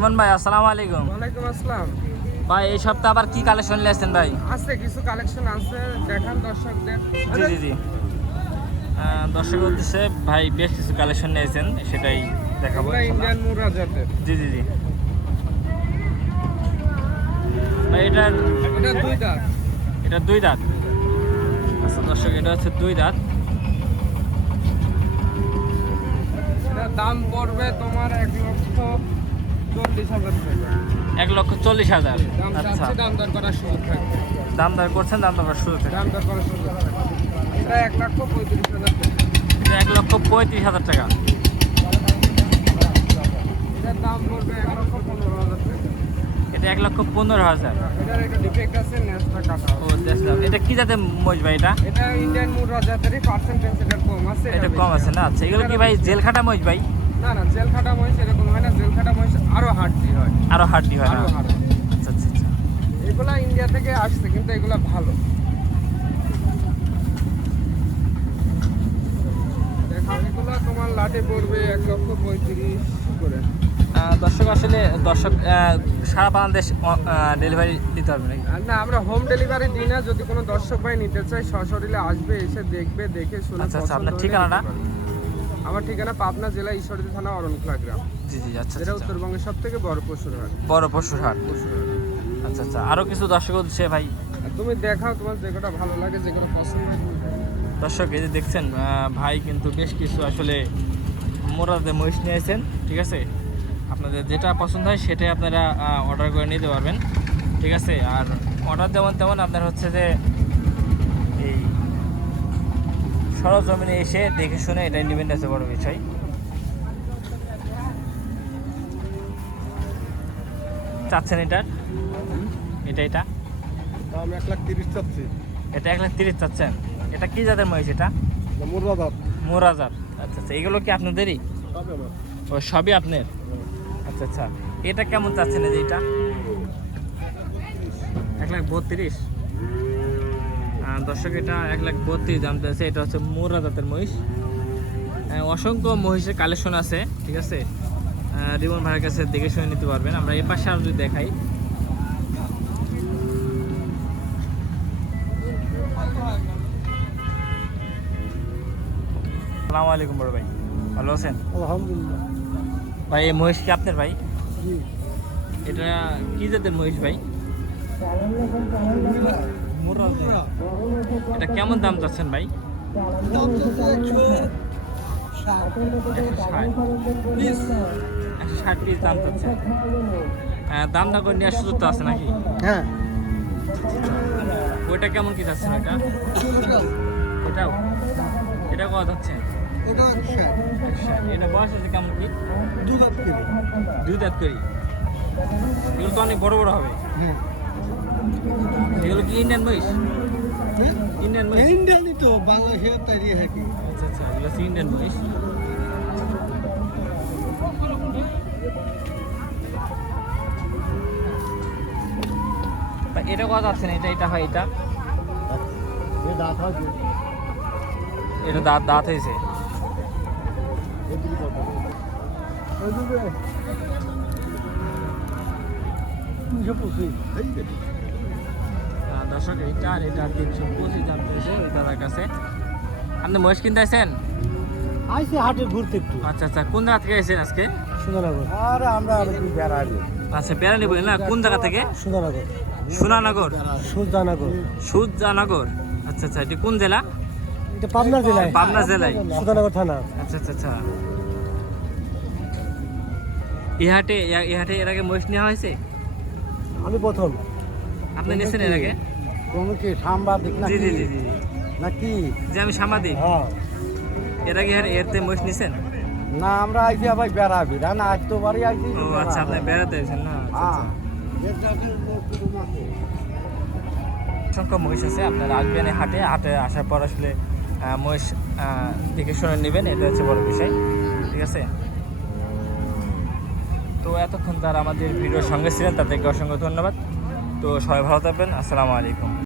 রিমন ভাই আসসালামু আলাইকুম। ওয়ালাইকুম আসসালাম। ভাই এই সপ্তাহে আবার কি কালেকশন নিয়ে আসছেন ভাই? আছে কিছু কালেকশন আছে, দেখান দর্শকদের। জি জি জি দর্শক উদ্দেশ্যে ভাই বেশ কিছু কালেকশন নিয়েছেন, সেটাই দেখাবো ইন্ডিয়ান মুরা জাতের। জি জি জি ভাই এটা দুই দাঁত। এটা দুই দাঁত। আচ্ছা দর্শক, এটা হচ্ছে দুই দাঁত। এটা দাম পড়বে তোমার 1,40,000 টাকা। 1,40,000। দাম আচ্ছা, চাচ্ছি, দাম দর করার সুযোগ থাকবে। দাম দর করছেন, দাম দর করার শুরু থেকে দাম দর করার সুযোগ থাকবে। এটা 1,35,000 টাকা। এটা 1,35,000 টাকা। এটার দাম পড়বে 1,15,000 টাকা। এটা 1,15,000। এটার একটা ডিফেক্ট আছে, নেসটা কাটা। ও দেখলাম। এটা কি জাতের মহিষ ভাই? এটা ইন্ডিয়ান মুরা জাতেরই, পার্সেন্টেজ এটা কম আছে। এটা কম আছে না? আচ্ছা, এগুলো কি ভাই জেল খাটা মহিষ ভাই? না জেল খাটা মহিষ এরকম হয় না। জেল খাটা মহিষ আরো হাড্ডি হয়, আরো হাড্ডি হয় না? আরো হাড়। আচ্ছা আচ্ছা আচ্ছা। এগুলা ইন্ডিয়া থেকে আসছে, কিন্তু এগুলা ভালো। দেখো এগুলা তোমার লাটে পড়বে 1,35,000 করে। দর্শক আসলে সারা বাংলাদেশ ডেলিভারি দিতে হবে নাকি? আর না, আমরা হোম ডেলিভারি দিই না। যদি কোনো দর্শক ভাই নিতে চায়, সশরীরে আসবে, এসে দেখবে, দেখে শুনে আচ্ছা আচ্ছা, পছন্দ আপনার হলে ঠিকানাটা? নিতে পারবে। আমার ঠিকানা পাবনা জেলা ঈশ্বরদী থানা অরণখোলা গ্রাম। জি জি আচ্ছা এটা আচ্ছা। উত্তরবঙ্গের সব থেকে বড় পশুর হাট। বড় পশুর হাট। আচ্ছা আচ্ছা, আরো কিছু দর্শক হচ্ছে ভাই। আর তুমি দেখাও, তোমার যে কটা ভালো লাগে, যে কটা পছন্দ হয় তুমি দেখাও। দর্শক এই যে দেখছেন, ভাই কিন্তু বেশ কিছু আসলে মোরাতে মহিষ নিয়েছেন, ঠিক আছে? আপনাদের যেটা পছন্দ হয় সেটাই আপনারা অর্ডার করে নিতে পারবেন, ঠিক আছে? আর অর্ডার যেমন তেমন আপনার হচ্ছে যে এই সরজমিনে এসে দেখে শুনে এটাই নেবেন, আছে বড় বিষয়। চাচ্ছেন এটা এটা দাম 1,30,000 চাচ্ছি। এটা 1,30,000 চাচ্ছেন? এটা কি জাতের মহিষ? এটা মুরা জাত। মোরা জাত। আচ্ছা আচ্ছা, এগুলো কি আপনাদেরই? তবে আমার ও সবই আপনার? আচ্ছা আচ্ছা, এটা কেমন চাচ্ছেন এই যে এটা? 1,32,000। দর্শক, এটা 1,32,000 দাম চাইছে। এটা হচ্ছে মোরা জাতের মহিষ। অসংখ্য মহিষের কালেকশন আছে, ঠিক আছে? রিমন ভাইয়ের কাছে দেখে শুনে নিতে পারবেন। আমরা এই পাশে আরো যদি দেখাই, আসসালামু আলাইকুম বড় ভাই, ভালো আছেন? আলহামদুলিল্লাহ। ভাই এই মহিষ কি আপনার ভাই? এটা কি জাতের মহিষ ভাই? এটা কেমন দাম চাচ্ছেন ভাই? 160 পিস দাম চাচ্ছেন। দাম না করে নেওয়ার সুযোগ তো আছে নাকি? হ্যাঁ, ওইটা কেমন কি চাচ্ছেন? ওইটা এটাও এটা কত যাচ্ছে? ওটা 160। এটা বয়স আছে কেমন কি? 2 লাখ করে। 2 দাঁত করি। এগুলো তো অনেক বড় বড় হবে। হ্যাঁ, এগুলো কি ইন্ডিয়ান মহিষ? ইন্ডিয়ান মহিষ? ইন্ডিয়ানই তো, বাংলাদেশের তৈরি হয় কি। আচ্ছা আচ্ছা, এগুলো হচ্ছে ইন্ডিয়ান মহিষ। এটা কত আছে না? এটা হয় এটা এটা দাঁত হয়েছে। দর্শক, এইটা আর এটা 325 দাম পেয়েছে ওই দাদার কাছে। আপনি মহিষ কিনতে আসেন? আইসি হাটে ঘুরতে একটু। আচ্ছা আচ্ছা, কোন জায়গা থেকে এসেছেন আজকে? সুধানগর। আরে আমরা আর কি বেড়াবো। আচ্ছা, বেড়ানি বলি না, কোন জায়গা থেকে? সুধানগর। সুনানগর? সুধানগর। সুজানগর। আচ্ছা আচ্ছা, এটা কোন জেলা? এটা পাবনা জেলায়। পাবনা জেলায়। সুধানগর থানা। আচ্ছা আচ্ছা আচ্ছা। এই হাটে এর আগে মহিষ নেওয়া হয়েছে? আমি প্রথম। আপনি নিয়েছেন এর আগে? তুমি কি সাংবাদিক জি জি জি জি নাকি? যে আমি সাংবাদিক। হ্যাঁ। এর আগে এরতে মহিষ নিয়েছেন? না, আমরা আইছি আবার বেড়াবি না, আজ তো বাড়ি আইছি। ও আচ্ছা, আপনি বেড়াতে এসেছেন না? আচ্ছা, আচ্ছা। অসংখ্য মহিষ আছে, আপনারা আসবেন এই হাটে আসার পর আসলে মহিষ দেখে শুনে নেবেন, এটা হচ্ছে বড় বিষয়, ঠিক আছে? তো এতক্ষণ যারা আমাদের ভিডিওর সঙ্গে ছিলেন তাদেরকে অসংখ্য ধন্যবাদ। তো সবাই ভালো থাকবেন। আসসালামু আলাইকুম।